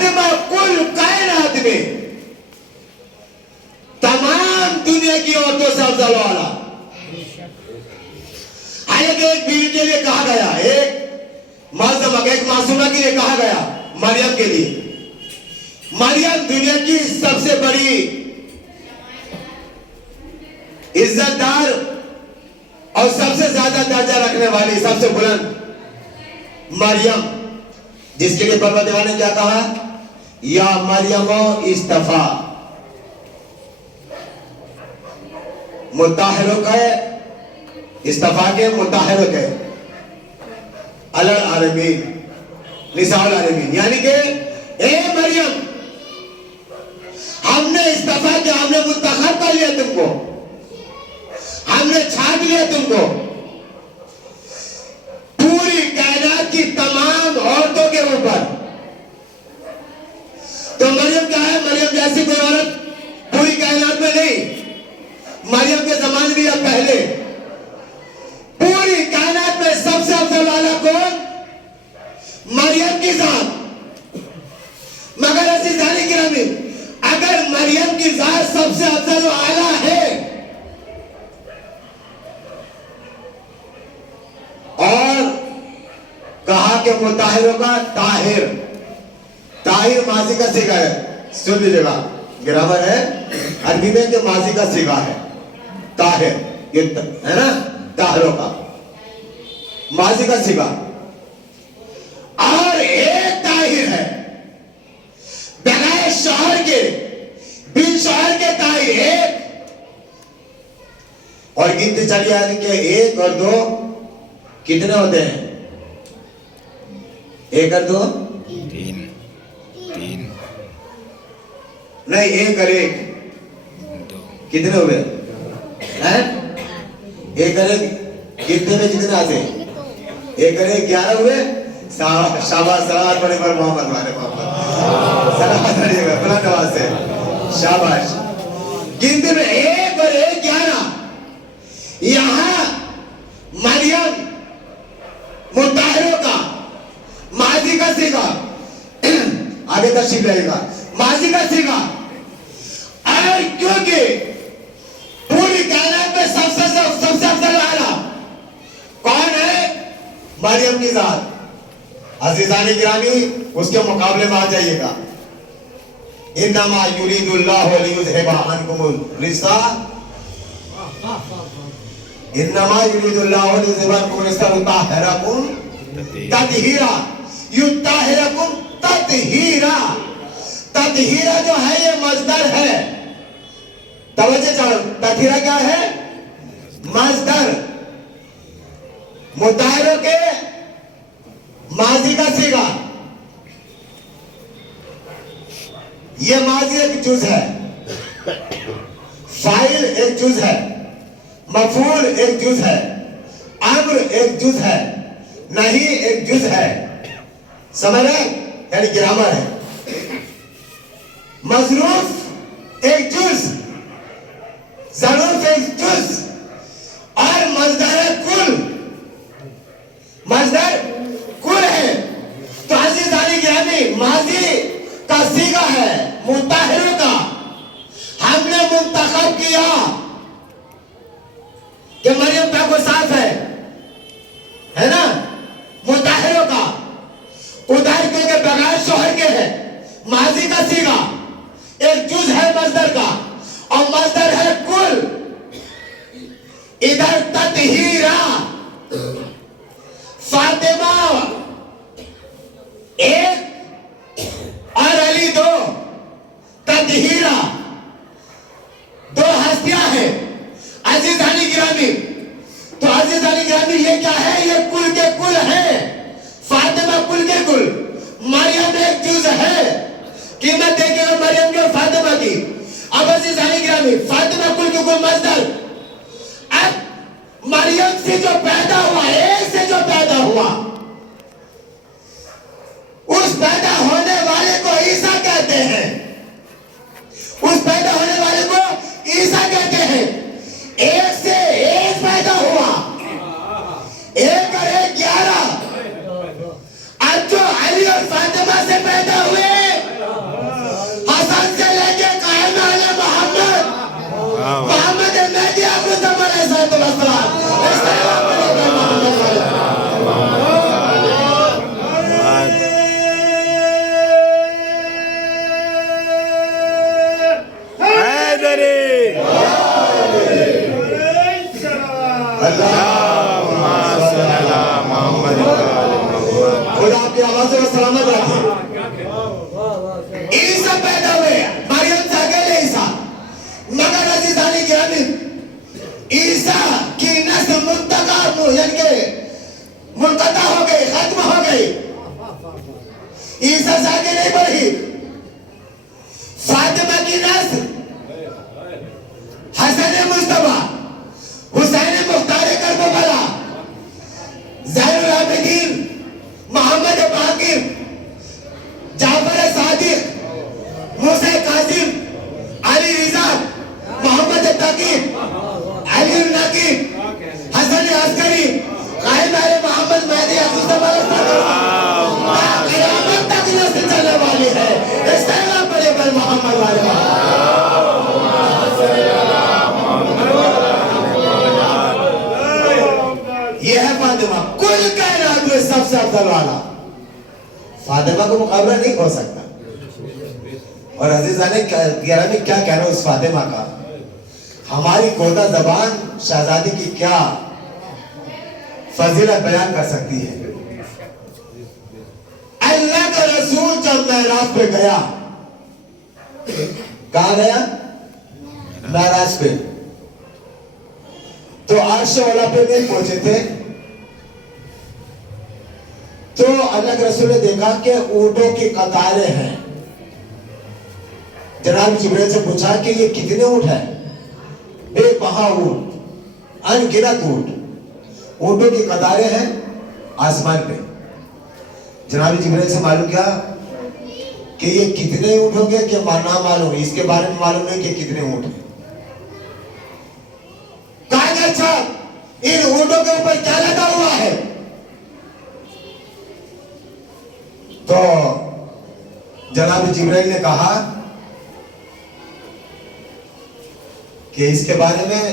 फातिमा कुल कायनात में तमाम दुनिया की औरतों से अफजल वाला। हालांकि एक बीवी के लिए कहा गया, एक मासूमा के लिए कहा गया, मरियम के लिए। मरियम दुनिया की सबसे बड़ी इज्जतदार और सबसे ज्यादा दर्जा रखने वाली, सबसे बुलंद मरियम, जिसके लिए परवरदिगार ने क्या कहा, या मरियमो इस्तफा, मुताहिरुक है, इस्तफा के मुताहिरुक है, अलल आलमीन, निसाउल आलमीन, यानी कि ए मरियम, हमने इस्तफा किया, हमने मुंतखब कर लिया तुमको, हमने छाट लिया तुमको पूरी कायनात की तमाम औरतों के ऊपर। तो मरियम क्या है? मरियम जैसी कोई औरत पूरी कायनात में नहीं। मरियम के जमाने में या पहले पूरी कायनात में सबसे अफजल वाला कौन? मरियम की जात। मगर अज़ीज़ान गिरामी, अगर मरियम की जात सबसे अफजल वाला है और कहा कि मुताहिरों का ताहिर, ताहिर माजी का सीगा है, सुन लीजिएगा, ग्रामर है अरबी में कि माजी का सीगा है ताहिर, ये है ना, ताहिरों का माजी का सीगा। और एक ताहिर है बगैर शौहर के, बिन शौहर के ताहिर एक, और गिनते चलिए यानी कि एक और दो कितने होते हैं? एक और दो? तीन। नहीं, एक और एक कितने हुए हैं? एक और एक कितने में कितने आते हैं? एक और एक 11 हुए। शाबाश, सलावत पढ़े पर मोहम्मद वाले मोहम्मद, सलावत पढ़िएगा बुलंद आवाज से, शाबाश। गिनती में एक और एक 11। यहां मरियम मुताहिरों का माजी का सीगा, आगे तशरीफ रहेगा, माजी का सीगा। और क्योंकि पूरी कायनात में सबसे अफजल वाला कौन है? मरियम की जात। अज़ीज़ान गिरामी, उसके मुकाबले में आ जाइएगा। इन्नमा युरीदुल्लाहु लियुज़हिबा अन्कुमुर रिज्सा, इन्नमा युरीदुल्लाहु लियुज़हिबा अन्कुमुर रिज्सा वयुत्ताहिरकुम तत्हीरा, युत्ताहिरकुम तत्हीरा। तत्हीरा जो है ये मज़दर है, तवज्जो चाहो, तत्हीरा क्या है? मज़दर। मुताहिरों के माजी का सीगा, ये माजी एक जुज है, फाइल एक जुज है, मफूल एक जुज है, अम्र एक जुज है, नहीं एक जुज है, समझ रहे? यानी ग्रामर है। मज़रूफ एक जुज, ज़रूफ एक जुज, और मज़दर कुल, मज़दर कुल है। तो अज़ीज़ान गिरामी, माजी का सीगा है मुताहिरों का, हमने मुंतखब किया कि मरियम का को साफ है ना, मुताहिरों का। उधर क्योंकि बगैर शौहर के है, माजी का सीगा एक जुज है मज़दर का, और मज़दर है कुल। इधर तत्हीरा, फातिमा एक और अली दो, तत्हीरा दो हस्तियां हैं। अज़ीज़ान गिरामी, तो अज़ीज़ान गिरामी ये क्या है? ये कुल के कुल है। फातिमा कुल के कुल, मरियम एक जुज है। कीमत देखिएगा मरियम की और फातिमा की। अब अज़ीज़ान गिरामी, फातिमा कुल के कुल मज़दर। अब मरियम से जो पैदा हुआ, एक से जो पैदा हुआ, उस पैदा होने वाले को ईसा कहते हैं। उस पैदा होने वाले को ईसा कहते हैं। एक से एक पैदा हुआ, एक और एक 11। अब जो अली और फातिमा से पैदा हुए सलामत रखे। ईसा पैदा हुए मरियम से अकेले ईसा, मगर अजीजानी गिरामी ईसा की नस्ल मुंतका यानी कि मुनक़ता हो गई, खत्म हो गई। ईसा से आगे नहीं बढ़ी। फातिमा की नस्ल हसन मुस्तफा, हुसैन मुख्तार करबला, ज़ैनुल आबिदीन, मोहम्मद बाकिर, जाफर सादिक, मूसा कासिम, अली रिजा, मोहम्मद तकी, अली नकीब, हसन अस्करी, कायम मोहम्मद मेहदी क़यामत तक नस्ल चलने वाली है। इस्तेमाल पड़े पर मोहम्मद वाले ये है फातिमा, कुल कायनात में सबसे अफजल वाला। फातिमा को मुकाबला नहीं हो सकता। और अजीजाने गिरामी क्या कहना उस फातिमा का, हमारी गोदा जबान शहजादी की क्या फजीलत बयान कर सकती है। अल्लाह का रसूल जब मेराज पे गया, कहा गया? मेराज पे। तो अर्श वाला पे नहीं पहुंचे थे, तो अल्लाह के रसूल ने देखा कि ऊंटों की कतारें हैं। जनाब जिब्रील से पूछा कि ये कितने ऊंट हैं? बेबहा ऊंट, अनगिनत ऊंट, ऊंटों की कतारें हैं आसमान पे। जनाब जिब्रील से मालूम किया कि ये कितने ऊंट होंगे कि ना मालूम, इसके बारे में मालूम नहीं कि कितने ऊंट हैं। कहा अच्छा इन ऊंटों के ऊपर क्या लगा हुआ है? तो जनाब जिब्रील ने कहा कि इसके बारे में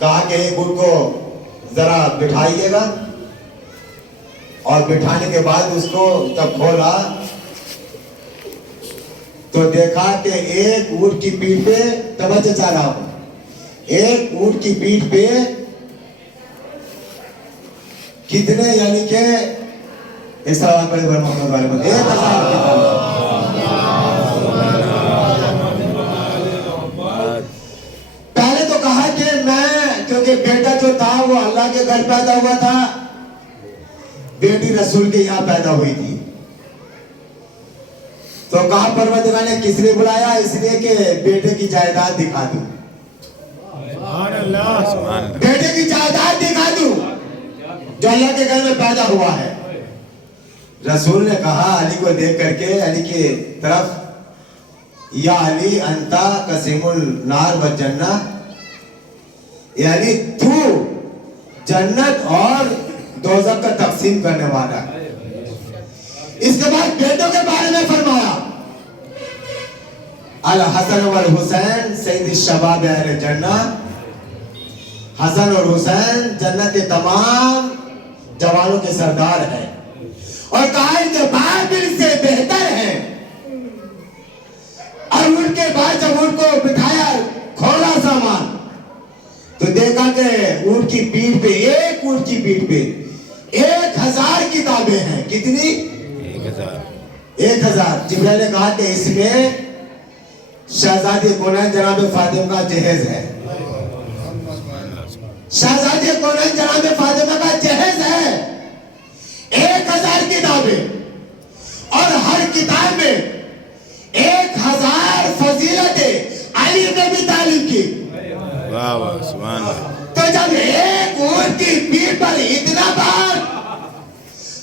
कहा कि एक ऊंट को जरा बिठाइएगा, और बिठाने के बाद उसको जब खोला तो देखा कि एक ऊंट की पीठ पे, तवज्जो चाह रहा हूं, एक ऊंट की पीठ पे कितने यानी के इस सवाल पर मोहम्मद वाले पर 1000 किताब। पहले तो कहा कि मैं, क्योंकि बेटा जो था वो अल्लाह के घर पैदा हुआ था, बेटी रसूल के यहाँ पैदा हुई थी। तो कहा परवरदिगार ने किसने बुलाया? इसलिए कि बेटे की जायदाद दिखा दूं, बेटे की जायदाद दिखा दूं जो अल्लाह के घर में पैदा हुआ है। रसूल ने कहा अली को देख करके, अली की तरफ, या अली अंता कसीमुल नार व जन्ना, यानी तू जन्नत और दोज़ख का तकसीम करने वाला। इसके बाद बेटों के बारे में फरमाया, अल हसन वल हुसैन सैयद शबाब अहले जन्नह, हसन और हुसैन जन्नत के तमाम जवानों के सरदार हैं। और कहा इनके बाबिल से बेहतर हैं। और उनके बाद जब उनको बिठाया, खोला सामान, तो देखा कि ऊंट की पीठ पे, एक ऊंट की पीठ पे 1000 किताबें हैं। कितनी? 1000। जिब्रील ने कहा कि इसमें शहजादी कौनैन जनाब फातिमा का जहेज है। शहजादी कौनैन जनाब फातिमा का जहेज है। 1000 किताबें, और हर किताब में 1000 फजीलतें अली ने भी तालीम की। वाह वाह सुभान अल्लाह। तो जब एक ऊंट की पीठ पर इतना बार,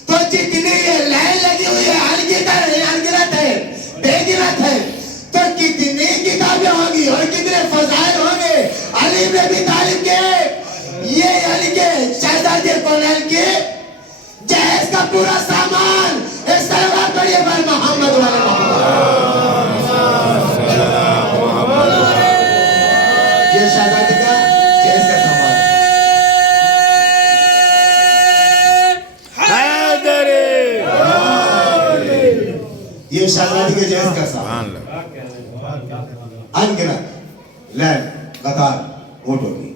तो जितनी ये लाइन लगी हुई है अनगिनत है, बेगिनत है, तो कितनी किताबें होंगी और कितने फजाइल होंगे अली ने भी तालीम के। ये अली के शहजादे कौनैन के जहेज का पूरा सामान इस तरह करिए पर मोहम्मद वाले ये शहजादी का जहेज का सामान ये शहजादी के जहेज का सामान अनगिनत लैंड कतार ऊंट होगी।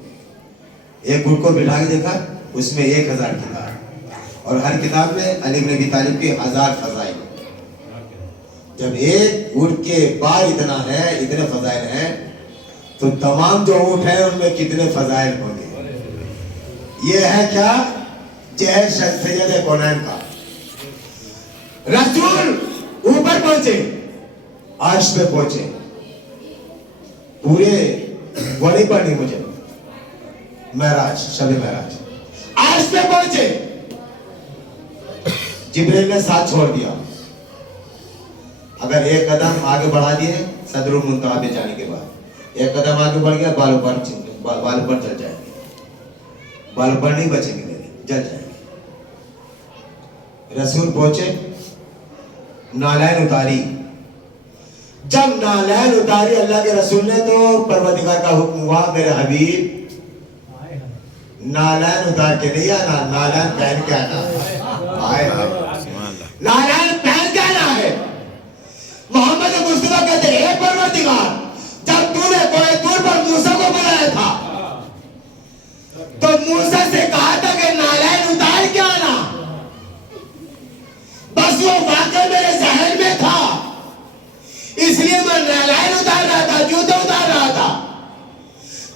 एक ऊंट को बिठा के देखा, उसमें 1000 किताब, और हर किताब में अली इब्न अबी तालिब के 1000 फजाइल। जब एक ऊँट के बाल इतना है, इतने फजाइल हैं, तो तमाम जो ऊँट है उनमें कितने फजाइल होंगे। ये है क्या, जय सैयद कौनैन का। रसूल ऊपर पहुंचे, अर्श पे पहुंचे, पूरे वड़ी पड़ी मुझे महराज, शबे महराज, अर्श पे पहुंचे। जिब्रील ने साथ छोड़ दिया। अगर एक कदम आगे बढ़ा दिए सदरुल मुंतहा पे जाने के बाद, एक कदम आगे बढ़ गया बाल पर जल जाएंगे, बाल पर नहीं बचेंगे मेरे, जल जाएंगे। रसूल पहुंचे, नालैन उतारी। जब नालैन उतारी अल्लाह के रसूल ने, तो परवरदिगार का हुक्म हुआ, मेरे हबीब नालैन उतार के नहीं आना, नालैन पहन के आना। नालैन पहन के आना है। मोहम्मद मुस्तफा कहते हैं, हे परवरदिगार, जब तूने कोई दूर पर मूसा को बुलाया था, तो मूसा से कहा था कि नालैन उतार के आना। बस वो वाकई मेरे जहन में था, इसलिए मैं नालैन उतार रहा था, जूते उतार रहा था,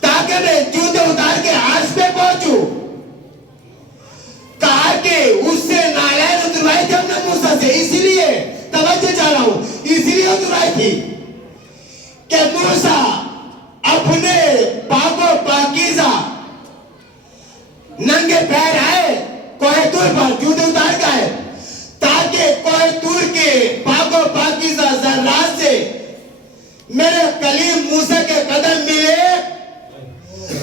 ताकि मैं जूते उतार के अर्श पे पहुंचूं। कहा कि उससे नालैन उतरवाई थी हमने मूसा से, इसीलिए तवज्जो चाह रहा हूं, इसलिए उतरवाई थी कि मूसा अपने पाको पाकीज़ा नंगे पैर आए, कोई दूर पर जूते उतार के आए, ताकि कोई दूर के पाको पाकीज़ा ज़र्रात से मेरे कलीम मूसा के कदम मिले,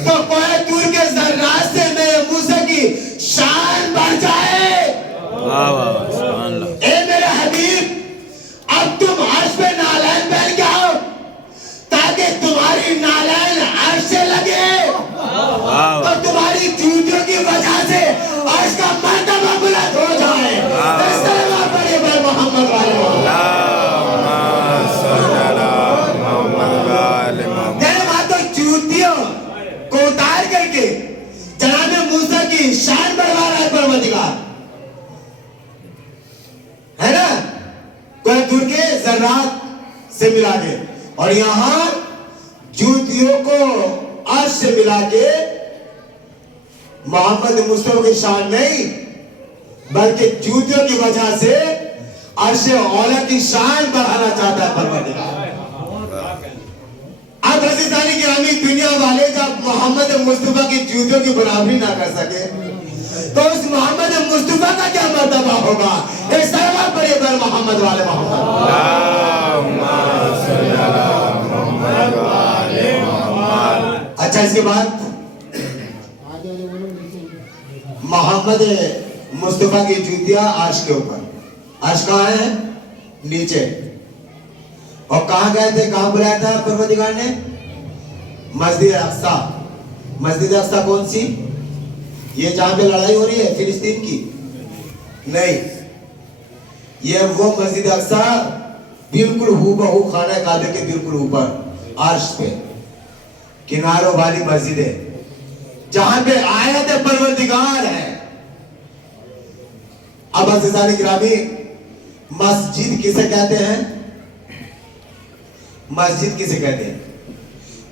तो कोई दूर के ज़र्रात से मेरे मूसा की शान बढ़ जाए। वाह वाह सुभान अल्लाह। ए मेरे हबीब, अब तुम अर्श पे नालैन पहन के आओ, ताकि तुम्हारी नालैन अर्श से लगे और तुम्हारी जूतियों की वजह से अर्श का मर्तबा बुलंद हो जाए। मोहम्मद वाले जूतियों को उतार करके जनाब मूसा की शान बढ़वा रहा है परवरदिगार, है ना। कोई दूर के ज़र्रात से मिला के, और यहां जूतियों को अर्श से मिला के मोहम्मद मुस्तफा की शान नहीं, बल्कि जूतियों की वजह से अर्श औला की शान बढ़ाना चाहता है परवरदिगार। अब अज़ीज़ानी गिरामी, दुनिया वाले जब मोहम्मद मुस्तफा की जूतियों की बराबरी ना कर सके, तो उस मोहम्मद मुस्तफा का क्या मर्तबा होगा। इस तरह पढ़िए पर मोहम्मद वाले मोहम्मद। अच्छा, इसके बाद मोहम्मद मुस्तफा की जूतियां अर्श के ऊपर। अर्श कहाँ है? नीचे। और कहाँ गए थे, कहाँ बुलाया था परवरदिगार ने? मस्जिद अक्सा। मस्जिद अक्सा कौन सी? ये जहां पे लड़ाई हो रही है फिलिस्तीन की? नहीं, ये वो मस्जिद अक्सा बिल्कुल हूबहू खाना काबे के बिल्कुल ऊपर अर्श पे किनारों वाली मस्जिद है, जहां पे आयत परवरदिगार है। अब अज़ीज़ानी गिरामी, मस्जिद किसे कहते हैं? मस्जिद किसे कहते हैं?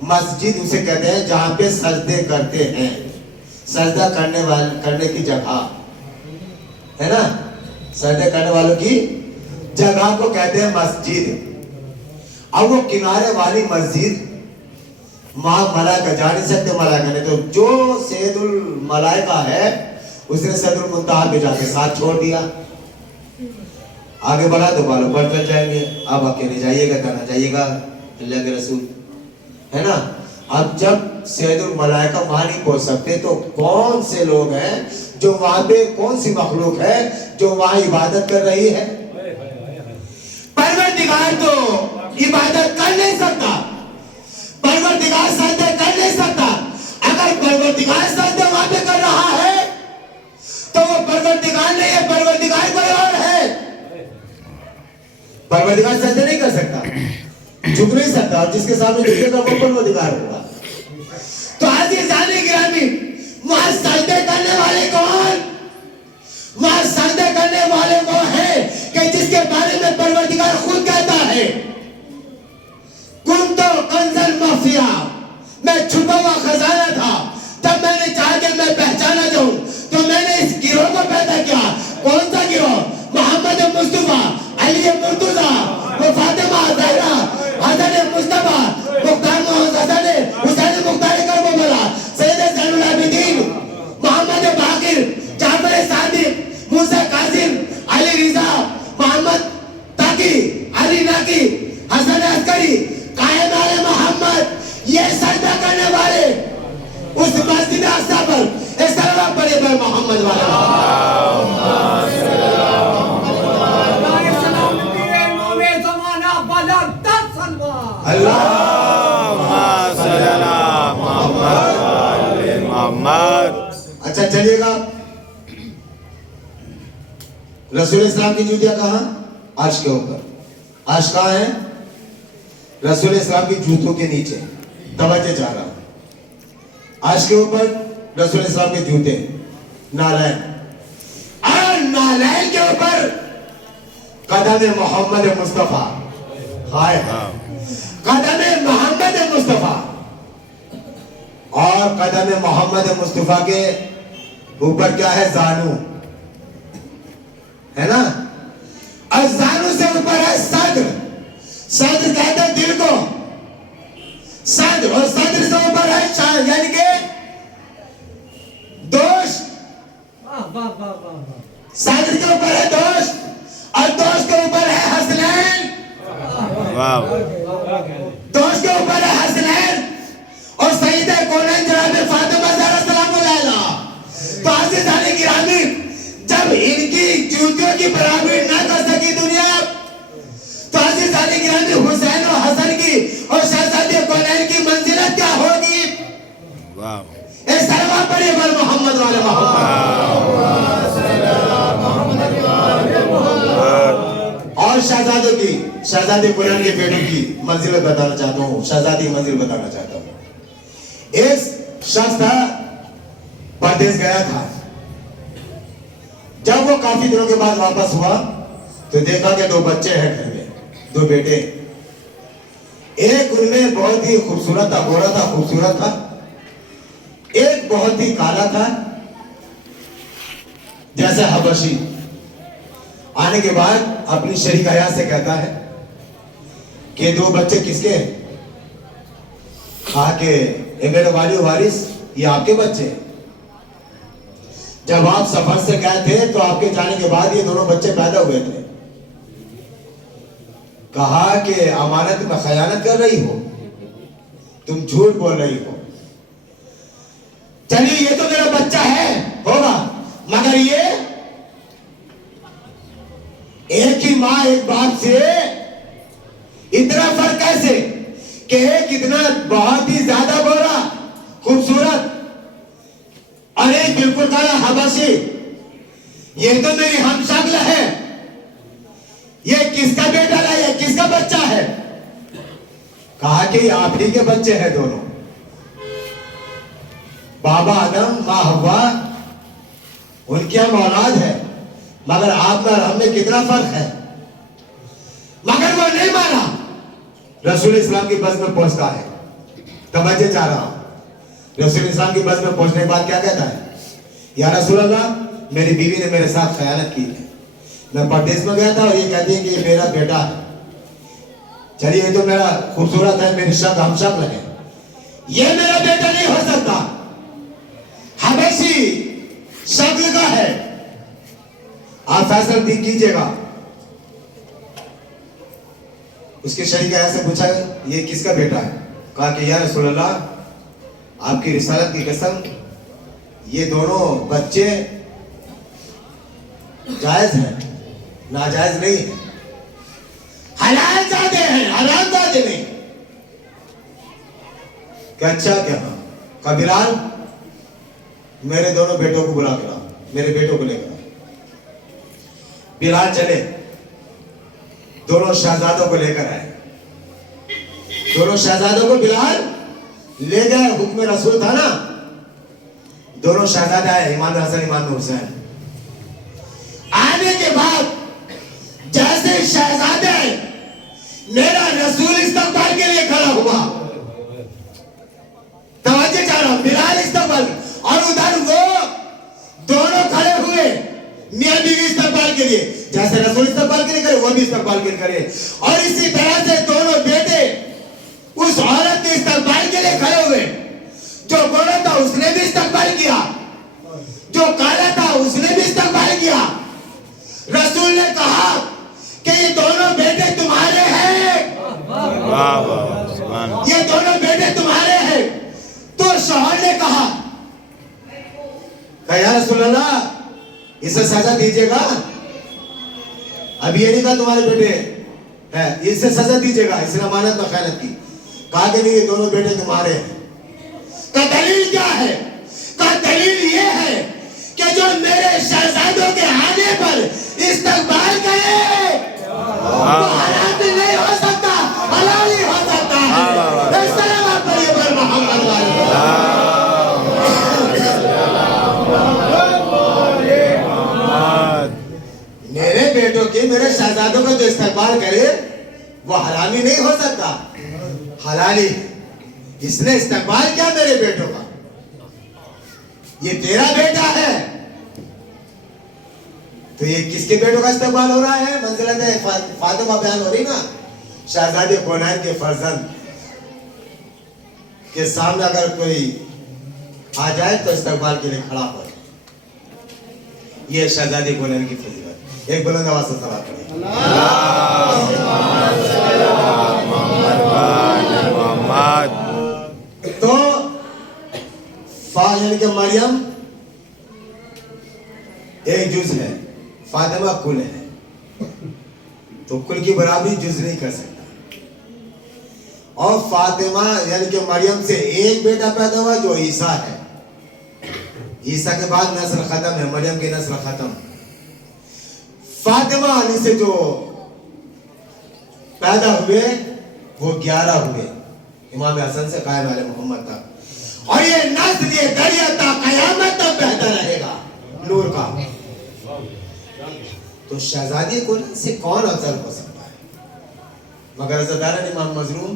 मस्जिद उसे कहते हैं जहां पे सजदे करते हैं, सजदा करने की जगह, है ना। सजदे करने वालों की जगह को कहते हैं मस्जिद। अब वो किनारे वाली मस्जिद वहां मलाइका जा नहीं सकते, मलाइका ने तो जो सैयदुल मलाइका है उसने सदरुल मुंतहा पे जाके साथ छोड़ दिया। आगे बढ़ा तो बालों पर चल जाएंगे। अब अकेले जाइएगा, कहना जाइएगा अल्लाह के रसूल, है ना। अब जब सैयदुल मलाइका वहां नहीं पहुंच सकते, तो कौन से लोग हैं जो वहां पे, कौन सी मखलूक है जो वहां इबादत कर रही है? परवरदिगार तो इबादत कर नहीं सकता, परवरदिगार सजदे कर नहीं सकता। अगर परवरदिगार सजदे वहां पे कर रहा है तो वो परवरदिगार नहीं है, परवरदिगार कोई और है। परवरदिगार सजदे नहीं कर सकता, झुक नहीं सकता, और जिसके सामने झुकेगा वो परवरदिगार होगा। तो अज़ीज़ानी गिरामी, वहां सजदे करने वाले कौन? वहां अली मुर्तजा, वो फातिमा ज़हरा, हसन मुस्तफा, मुख्तार हसन हुसैन मुख्तार करबला, सैयद ज़ैनुल आबिदीन, मोहम्मद बाकिर, जाफर सादिक, मूसा कासिम, अली रिजा, मोहम्मद ताकी, अली नाकी, हसन अस्करी, कायम आले मोहम्मद, ये सजदा करने वाले उस मस्जिद अक़सा पर इस तरह बड़े पर मोहम्मद वाला अच्छा चलिएगा। रसूल इस्लाम की जूतियां कहाँ? अर्श के ऊपर। अर्श कहाँ है? रसूल इस्लाम की जूतों के नीचे। तवज्जो चाह रहा हूं। अर्श के ऊपर रसूल इस्लाम के जूते, नालैन, और नालैन के ऊपर कदम मोहम्मद मुस्तफा। हाय कदम मोहम्मद मुस्तफा, और कदम मोहम्मद मुस्तफा के ऊपर क्या है? जानू है ना, और जानू से ऊपर है सद्र। सद्र कहते हैं दिल को, सद्र, और सद्र से ऊपर है शान, यानी कि दोष। सद्र के ऊपर है दोष, और दोष के ऊपर है हसनैन। दोष के ऊपर है हसनैन, और सईदा कौनैन जनाब फातिमा ज़हरा सलाम अलैहा। तो आज़ीज़ाने गिरामी, जब इनकी जूतियों की बराबरी ना कर सकी दुनिया, तो आज़ीज़ाने गिरामी हुसैन और हसन की और शहज़ादी कौनैन की मंजिलत क्या होगी? इस तरह पढ़िए पर मोहम्मद वाले और शहजादों की, शहजादी कुरान के बेटों की मंजिल बताना चाहता हूँ, शहजादी मंजिल बताना चाहता हूँ। एक शख्स था, परदेश गया था। जब वो काफी दिनों के बाद वापस हुआ तो देखा कि दो बच्चे हैं घर में, दो बेटे। एक उनमें बहुत ही खूबसूरत था, गोरा था, खूबसूरत था। एक बहुत ही काला था, जैसे हबशी। आने के बाद अपनी शरीक हया से कहता है कि दो बच्चे किसके हैं? कहा कि ये मेरे वाली वारिस, ये आपके बच्चे। जब आप सफर से गए थे तो आपके जाने के बाद ये दोनों बच्चे पैदा हुए थे। कहा कि अमानत में खयानत कर रही हो, तुम झूठ बोल रही हो। चलिए ये तो मेरा बच्चा है, होगा, मगर ये एक ही माँ एक बाप से इतना फर्क कैसे कि एक इतना बहुत ही ज्यादा गोरा खूबसूरत और एक बिल्कुल काला हबशी। ये तो मेरी हमशक्ल है, ये किसका बेटा है, ये किसका बच्चा है? कहा कि आप ही के बच्चे हैं दोनों। बाबा आदम माँ हव्वा उनकी हम औलाद है, मगर आप में हम में कितना फर्क है। मगर वो नहीं माना। रसूल इस्लाम की बस में पहुंचता है, तवज्जो चाह रहा हूं। रसूल इस्लाम की बस में पहुंचने के बाद क्या कहता है? या रसूल अल्लाह, मेरी बीवी ने मेरे साथ खयानत की है, मैं परदेश में गया था और ये कहती है कि ये मेरा बेटा है। चलिए ये तो मेरा खूबसूरत है, मेरी शक हम शक्ल है, ये मेरा बेटा नहीं हो सकता, हबशी शक्ल का है। आप फैसला कीजिएगा। उसके शरीक ऐसे पूछा, ये किसका बेटा है? कहा कि या रसूल अल्लाह, आपकी रिसालत की कसम, ये दोनों बच्चे जायज हैं, नाजायज नहीं है, हलाल जादे हैं, हराम जादे नहीं। क्या अच्छा क्या? कहा बिलाल, मेरे दोनों बेटों को बुला कर लाओ, मेरे बेटों को लेकर। बिलाल चले, दोनों शहजादों को लेकर आए। दोनों शहजादों को बिलाल ले गए, हुक्म रसूल था ना। दोनों शहजादे आए, इमाम हसन इमाम हुसैन। आने के बाद जैसे शहजादे आए, मेरा रसूल इस्तकबाल के लिए खड़ा हुआ। तवज्जो चाह रहा हूं, बिलाल इस्तकबाल, और उधर वो दोनों खड़े हुए मियां बीवी इस्तकबाल के लिए। जैसे रसूल इस्तकबाल के लिए करे वो भी इस्तकबाल के लिए करे। और इसी तरह से दोनों बेटे उस औरत के इस्तकबाल के लिए खड़े हुए। जो गोरा था उसने भी इस्तकबाल किया, जो काला था उसने भी इस्तकबाल किया। रसूल ने कहा कि ये दोनों बेटे तुम्हारे हैं, ये दोनों बेटे तुम्हारे हैं। तो शौहर ने कहा या रसूल अल्लाह इसे सजा दीजिएगा, अभी ये नहीं कहा तुम्हारे बेटे है, इसे सजा दीजिएगा, इसने अमानत में खयानत की। कहा कि नहीं ये दोनों बेटे तुम्हारे हैं। का दलील क्या है? का दलील ये है कि जो मेरे शहजादों के आने पर इस्तकबाल करे वो हराम भी नहीं हो सकता, हलाल ही हो सकता है। सलाम पढ़िए पर मोहम्मद मेरे बेटों की, मेरे शहजादों का जो इस्तकबाल करे वो हरामी नहीं हो सकता, हलाली। इसने इस्तकबाल किया मेरे बेटों का, ये तेरा बेटा है। तो ये किसके बेटों का इस्तकबाल हो रहा है? मंजिलत फातिमा बयान हो रही ना, शहजादी कौनैन के फर्जंद के सामने अगर कोई आ जाए तो इस्तकबाल के लिए खड़ा हो। ये शहजादी कौनैन की फजीलत। एक बुलंद आवाज से सलात पढ़िए। तो यानी कि मरियम एक जुज है, फातिमा कुल है, तो कुल की बराबरी जुज नहीं कर सकता। और फातिमा यानी कि मरियम से एक बेटा पैदा हुआ जो ईसा है, ईसा के बाद नस्ल खत्म है, मरियम की नस्ल खत्म। फातिमा अली से जो पैदा हुए वो 11 हुए, इमाम हसन से कायम आले मोहम्मद तक। और ये नस्ल, ये दरिया तक कयामत तक बहता रहेगा नूर का। तो शहजादी को से कौन अफजल हो सकता है? मगर अज़दारन इमाम मजरूम,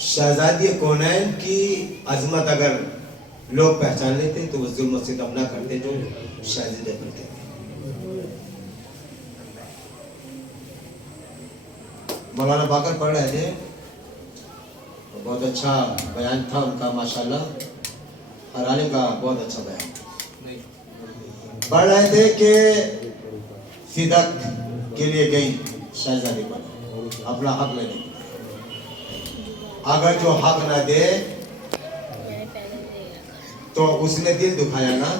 शहजादी कौनैन की अजमत अगर लोग पहचान लेते तो वो जुल्म सितम ना करते जो शहजादे करते। मौलाना बाकर पढ़ रहे थे, बहुत अच्छा बयान था उनका माशाल्लाह, हर आलिम का बहुत अच्छा बयान। पढ़ रहे थे कि फिदक के लिए गई शहजादी पर अपना हक लेने, अगर जो हक ना दे तो उसने दिल दुखाया ना।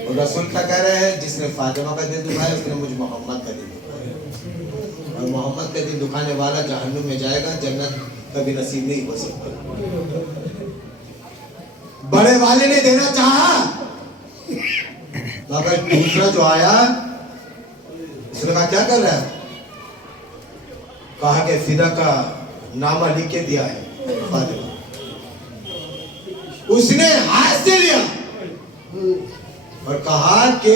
और रसूल क्या कह रहे हैं? जिसने फातिमा का दिल दुखाया उसने मुझ मोहम्मद का दिल दुखाया, और मोहम्मद का दिल दुखाने वाला जहन्नुम में जाएगा, जन्नत कभी नसीब नहीं हो सकता। बड़े वाले ने देना चाहा, मगर दूसरा जो आया उसने कहा क्या कर रहा है? कहा कि फिदा का नामा लिख के दिया है फातिमा। उसने हाथ से लिया और कहा कि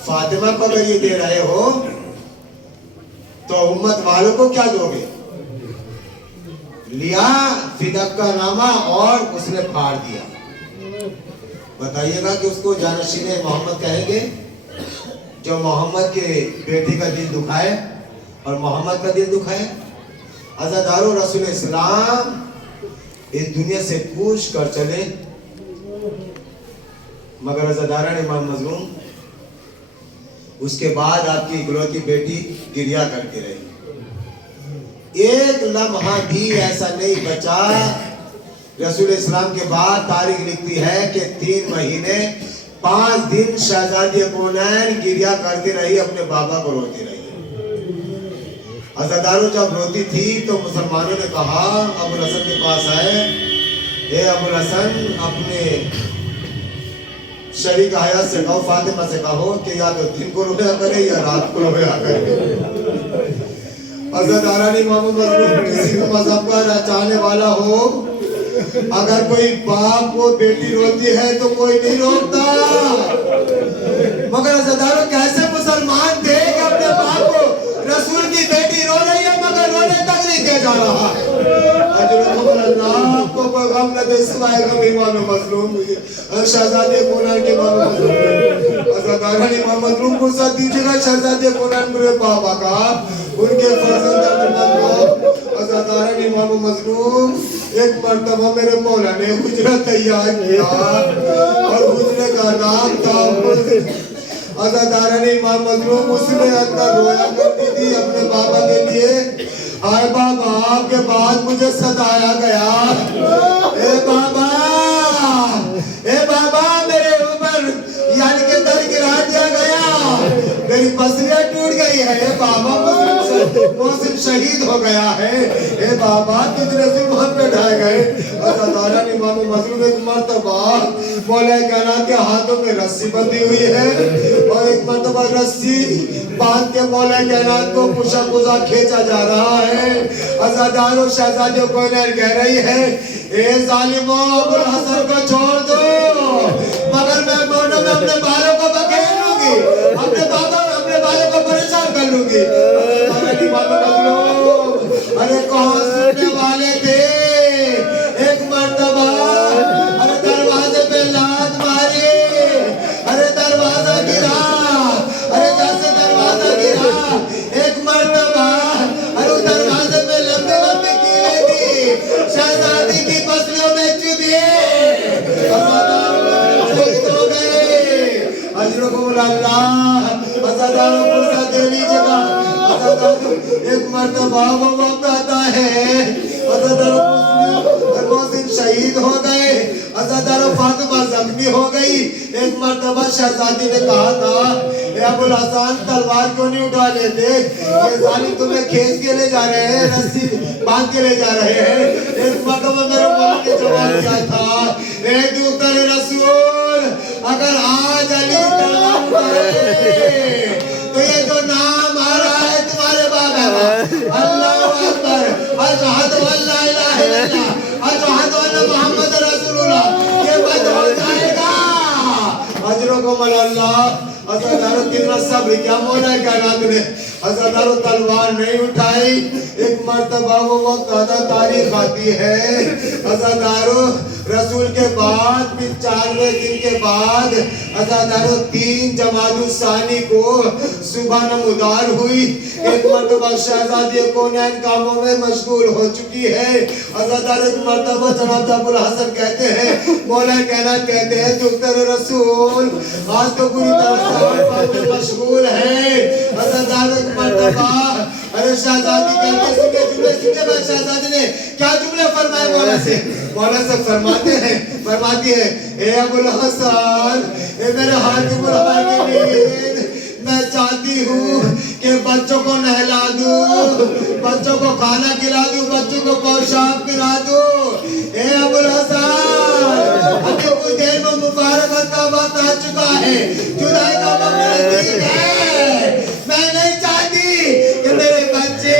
फातिमा को अगर ये दे रहे हो तो उम्मत वालों को क्या दोगे? लिया फिदक का नामा और उसने फाड़ दिया। बताइएगा कि उसको जानशीने मोहम्मद कहेंगे जो मोहम्मद के बेटे का दिल दुखाए और मोहम्मद का दिल दुखाए। अज़ादारो रसूल इस्लाम इस दुनिया से पूछ कर चले, मगर अज़ादारन इमाम मज़लूम उसके बाद आपकी इकलौती बेटी गिरिया करती रही। एक लम्हा भी ऐसा नहीं बचा। रसूल इस्लाम के बाद तारीख लिखती है कि 3 महीने 5 दिन शहजादी कौनैन गिरिया करती रही, अपने बाबा को रोती रही। अज़ादारों जब रोती थी तो मुसलमानों ने कहा, अबुल हसन के पास आए, हे अबुल हसन अपने शरीक हयात से कहो, फातिमा से कहो कि या तो दिन को रोया करे या रात को रोया करे। अज़ादारानी इमाम मज़लूम किसी को मज़हब का चाहने वाला हो, अगर कोई बाप को बेटी रोती है तो कोई नहीं रोकता, मगर अज़ादारों कैसे मुसलमान थे कि अपने बाप को, रसूल की बेटी रो रही है मगर रोने तक नहीं दिया जा रहा है। हमने देशवाए का मेहमान मजलूम शहजादे कोनान के मानो मजलूम अज़ादारा ने मजलूम को साथ दीजिएगा शहजादे कोनान मेरे बाबा का उनके फर्जंद अब्दुल्लाह को अज़ादारा ने मानो मजलूम एक मर्तबा मेरे मौला ने हुजरा तैयार किया और हुजरे का नाम था अज़ादारा ने इमाम मजलूम उसमें अंदर रोया करती थी अपने बाबा के लिए आए बाबा आपके बाद मुझे सताया गया ए बाबा मेरे ऊपर यानी कि दर गिरा दिया गया मेरी पसलियां टूट गई है बाबा मोहसिन शहीद हो गया है ए बाबा कितने जुल्म पे ढाए गए अज़ादारा ने इमाम मजलूम एक मर्तबा मौला कायनात के हाथों में रस्सी बंधी हुई है और एक मर्तबा रस्सी बांध के मौला कायनात को पुशा पुशा खींचा जा रहा है अज़ादारों शहजादियों को कह रही है ए जालिमों अबुल हसन को छोड़ दो मगर मैं मोहना में अपने बालों को बखेर लूंगी अपने बालों को परेशान कर लूंगी अरे कौन सुनने वाले थे एक मर्तबा अरे दरवाजे पे लात मारी अरे दरवाजा गिरा अरे जैसे दरवाजा गिरा एक मर्तबा अरे दरवाजे पे लंबे लंबे कीड़े थी शहजादी की पसलियों में चुभे हो गए अल्लाह अज़ादारों को साथ दे लीजिएगा एक मर्तबा वो वक्त आता है अज़ादारों मोहसिन शहीद हो गए अज़ादारों फातिमा जख्मी हो गई एक मर्तबा शहजादी ने कहा था ए अबुल हसन तलवार क्यों नहीं उठा लेते ये जालिम तुम्हें खींच के ले जा रहे हैं रस्सी बांध के ले जा रहे हैं एक मर्तबा मेरे मौला ने जवाब दिया था ए दूतर रसूल अगर आज अली तलवार उठाए तो ये जो नाम आ रहा है तुम्हारे बाबा का अल्लाहु अकबर अशहदु अल्ला इलाहा इल्लल्लाह अशहदु अन्ना मुहम्मद रसूलुल्लाह ये बंद हो जाएगा अजरों को अल्लाह अज़ादारों कितना सब्र क्या मौला कायनात ने अज़ादारों तलवार नहीं उठाई एक मर्तबा वो वक्त आता तारीख आती है अज़ादारों रसूल के बाद 95 दिन के बाद अज़ादारों 3 जमादुल सानी को सुबह नमदार हुई एक मर्तबा शहजादी कोनैन कामों में मशगूल हो चुकी है अज़ादारों एक मर्तबा जनाब अबुल हसन कहते हैं मौला कायनात कहते हैं दुख्तर रसूल आज तो पूरी तरह से मशगूल है अज़ादारों एक मर्तबा अरे शहजादी कहते सुने शहजादी ने क्या जुमले फरमाए मौला से फरमाती है ए अबुल हसन ए मेरे हाथ की बुलवाई के लिए मैं चाहती हूँ कि बच्चों को नहला दूं बच्चों को खाना खिला दूं बच्चों को पोशाक पिला दूं ए अबुल हसन अभी कुछ देर में मुबारकत का वक्त आ चुका है जुदाई का वक्त नजदीक है मैं नहीं चाहती कि मेरे बच्चे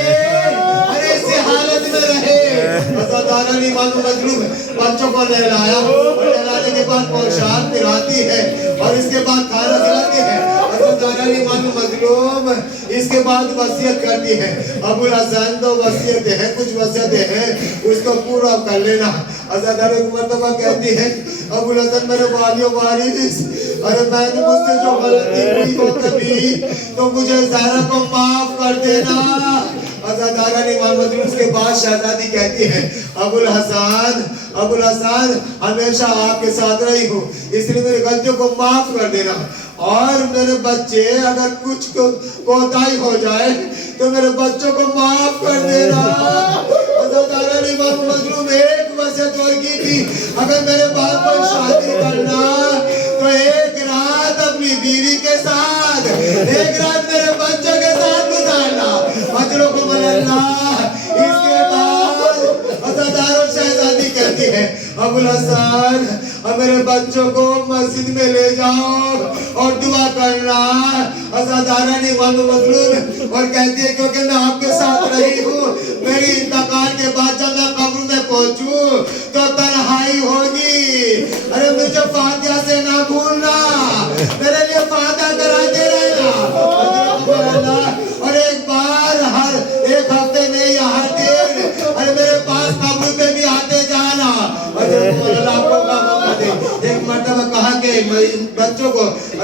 अरे इसी हालत में रहे अज़ादारा ने मालूम मजलूम बच्चों को नहलाया और नहलाने के बाद पोशाक पिलाती है और इसके बाद खाना खिलाती है अज़ादारा ने मालूम मजलूम इसके बाद वसीयत करती है अबुल हसन तो वसीयत है कुछ वसीयतें हैं उसको पूरा कर लेना अज़ादारा एक मर्तबा कहती है अबुल हसन मेरे वालियों वारिस अरे मैंने मुझसे जो गलती हुई हो कभी तो मुझे ज़रा को माफ कर देना अज़ादारा ने उसके बाद शहजादी कहती है अबुल हसन हमेशा आपके साथ रही हूँ इसलिए मेरी गलतियों को माफ कर देना और मेरे बच्चे अगर कुछ कोताही हो जाए तो मेरे बच्चों को माफ कर देना अज़ादारा ने मजलूम एक वसीयत और की थी अगर मेरे बाप को शादी करना तो एक रात अपनी बीवी के साथ एक रात मेरे बच्चों के साथ गुजारना अजरों को मनाना इसके बाद अज़ादारों शहजादी कहती है अबुल हसन अब मेरे बच्चों को मस्जिद में ले जाओ और दुआ करना अज़ादारा ने मजलूम और कहती है क्योंकि मैं आपके साथ रही हूँ मेरी इंतकाल के बाद जब मैं कब्र में पहुंचूं तो तन्हाई होगी अरे मुझे फातिहा से ना भूलना मेरे लिए फातिहा कराते रहना और एक बार हर एक हफ्ते में या हर दिन अरे मेरे पास कब्र पे भी आते जाना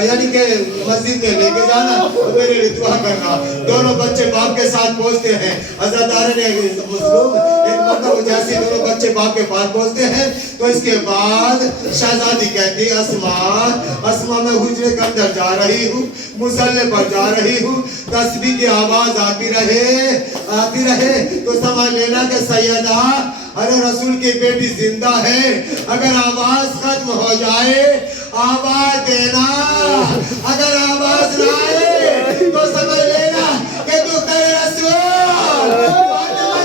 यानी कि मस्जिद में लेके जाना और मेरे लिए दुआ करना। दोनों बच्चे बाप के साथ पहुंचते हैं। अज़ादार ने मजलूम एक मतलब जैसे दोनों बच्चे बाप के पास पहुंचते हैं तो इसके बाद शहजादी कहती है अस्मा मैं हुजरे के अंदर जा रही हूँ, मुसल्ले पर जा रही हूँ, तस्बीह की आवाज आती रहे तो समझ लेना कि सैयदा अरे रसूल की बेटी जिंदा है। अगर आवाज खत्म हो जाए आवाज देना, अगर आवाज ना आए तो समझ लेना कि तू तेरे रसूल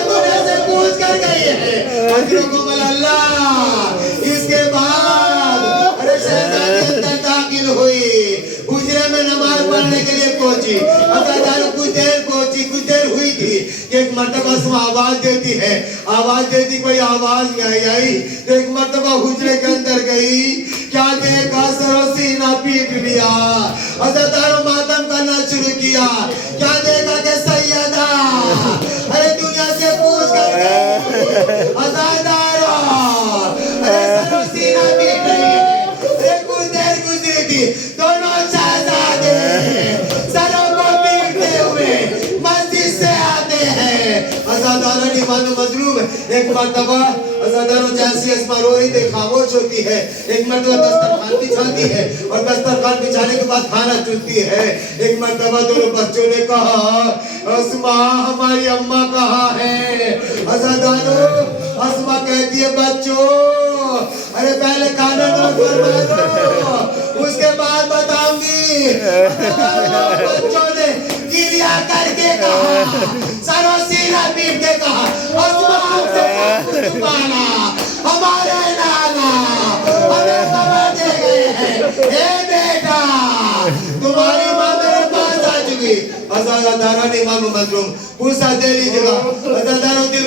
दुनिया से पूछ कर गई है। अल्लाह इसके बाद अरे शहजादी अंदर दाखिल हुई, हुजरे में नमाज पढ़ने के लिए पहुंची। अगर कुछ देर हुई थी कि एक मर्तबा उसमें आवाज देती है, आवाज देती कोई आवाज नहीं आई तो एक मर्तबा हुजरे के अंदर गई, क्या देखा सरोसीना पीट लिया, अज़ादारों मातम करना शुरू किया। क्या देखा कि सैयदा अरे दुनिया से पूछ कर अज़ादारों अरे सरोसीना पीट रही है। अरे कुछ देर गुजरी थी, दोनों शहजादे सरों को पीटते हुए मस्जिद से आते हैं। अज़ादारों ने मजलूम एक मर्तबा अज़ादारों जैसी अस्मा रो रही थी, खामोश होती है। एक मर्तबा दस्तरखान बिछाती है और दस्तरखान बिछाने के बाद खाना चुनती है। एक मर्तबा दोनों बच्चों ने कहा अस्मा हमारी अम्मा कहाँ है? अज़ादारों अस्मा कहती है बच्चों अरे पहले खाना नोट करवा दो उसके बाद बताऊंगी। बच्चों ने गिरिया करके कहा, सरोसीना पीट के कहा हमारे नाना हमें खबर दे गए हैं, हे बेटा तुम्हारी माँ मेरे पास आ चुकी। अज़ादारों ने इमाम मजलूम पूछा दे लीजिएगा, अज़ादारों दिल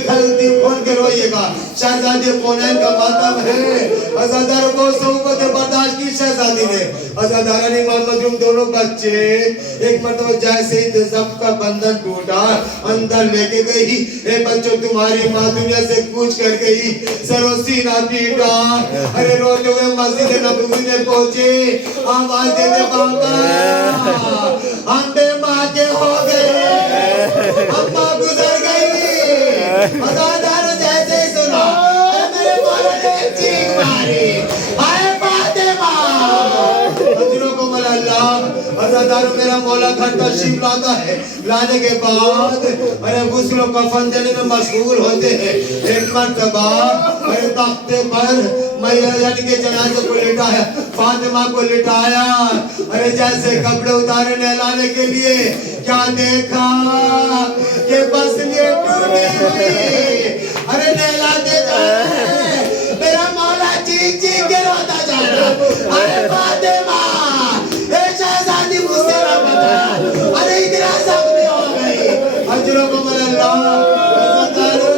खोल के रोइएगा, शहजादी कौनैन का मातम है। अज़ादारों को सोबत बर्दाश्त की शहजादी ने। अज़ादारों ने इमाम मजलूम दोनों बच्चे एक मर्तबा जैसे ही सबका बंधन टूटा अंदर लेके गई। ए बच्चों तुम्हारी माँ दुनिया से कूच कर गई, सरोसीना पीटा। अरे रोते हुए मस्जिद नबवी में पहुंचे, आवाज देते बाबा हम माँ के हो गए, अम्मा गुजर गई। अज़ादारों जैसे ही सुना मेरे मौला ने चीख मारी, आए फातिमा। अजरों को मौला अल्लाह अज़ादारों मेरा मौला घर तशरीफ लाता है। लाने के बाद अरे गुस्ल और कफन देने में मशगूल होते हैं। एक मर्तबा अरे तख्ते पर यानी कि जनाजे को लिटाया, फातिमा को लिटाया। अरे जैसे कपड़े उतारे नहलाने के लिए क्या देखा कि बस ये टूटी हुई। अरे नहलाते जा रहे मेरा मौला चीख के रोता जा रहा। अरे फातिमा शहजादी मुझसे ना बता, अरे इतना जख्मी हो गई। अजरों को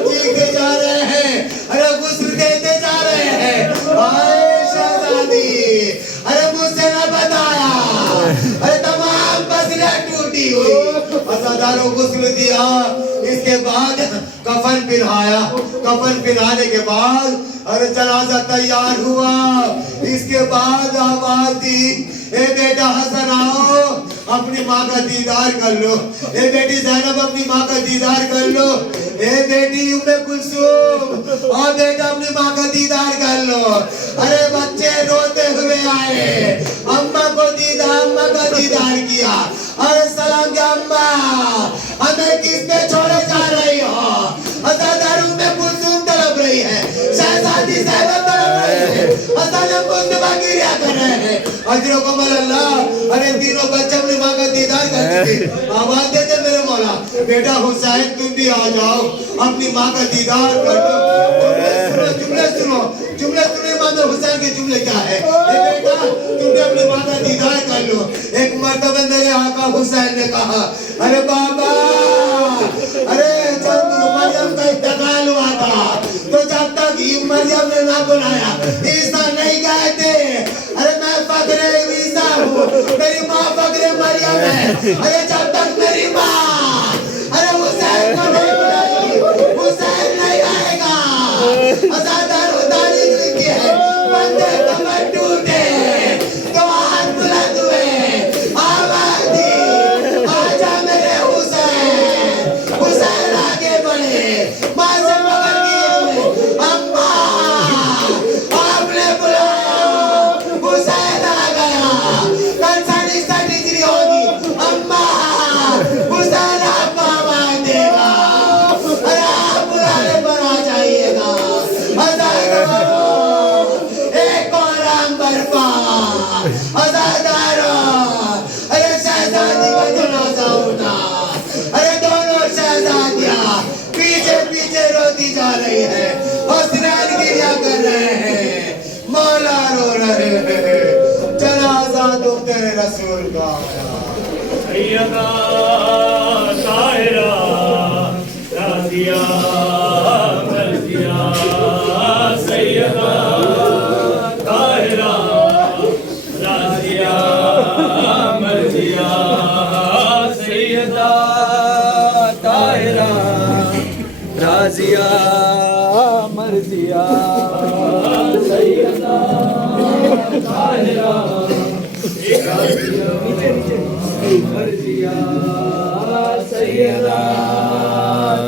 चीखते जा रहे हैं, अरे गुस्ल देते जा रहे हैं। शहजादी अरे मुझसे ना बताया, अरे तमाम बसरें टूटी हुई। अज़ादारों गुस्ल दिया, इसके बाद कफन पहनाया। कफन पहनाने के बाद अरे जनाजा तैयार हुआ। इसके बाद आवाज दी, ए बेटा हसन आओ अपनी माँ का दीदार कर लो। ए बेटी ज़ैनब अपनी माँ का दीदार कर लो। ए बेटी उम्मे कुलसूम और बेटा अपनी माँ का दीदार कर लो। अरे बच्चे रोते हुए आए, अम्मा का दीदार किया। अरे सलाम क्या अम्मा हमें किस पे छोड़े जा रही हो? अज़ादार उम्मे कुलसूम तड़प रही है, शहजादी ज़ैनब तड़प रही है, अज़ादार मुस्तफा गिरिया कर रहे हैं। अजरों को अल्लाह अरे तीनों बच्चे अपनी माँ का दीदार कर चुके। आवाज देते मेरे मौला बेटा हुसैन तुम भी आ जाओ अपनी माँ का दीदार कर लो। जुमले सुनो इमाम हुसैन के जुमले क्या है? बेटा तुम भी अपनी माँ का दीदार कर लो। एक मर्तबा मेरे आका हुसैन ने कहा अरे बाबा अरे जब मरियम का इंतकाल हुआ था तो जब तक मरियम ने ना बुलाया ईसा नहीं गए थे। अरे मैं फकरे ईसा हूँ, मेरी माँ फकरे मरियम है। अरे जब तक मेरी माँ अरे हुसैन को नहीं बुलाई हुसैन नहीं आएगा। अज़ादार उतारी लिखी है बंदे कमर टूटे तो हाथ बुलंद हुए, रसूल का सैयदा ताहिरा राज़िया मर्ज़िया सैयदा ताहिरा राज़िया मर्ज़िया सैयदा ताहिरा राज़िया मर्ज़िया सैयदा ताहिरा मर्ज़िया सैयदा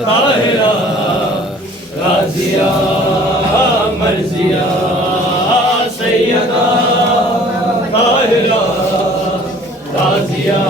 ताहिरा राज़िया मर्ज़िया सैयदा ताहिरा राज़िया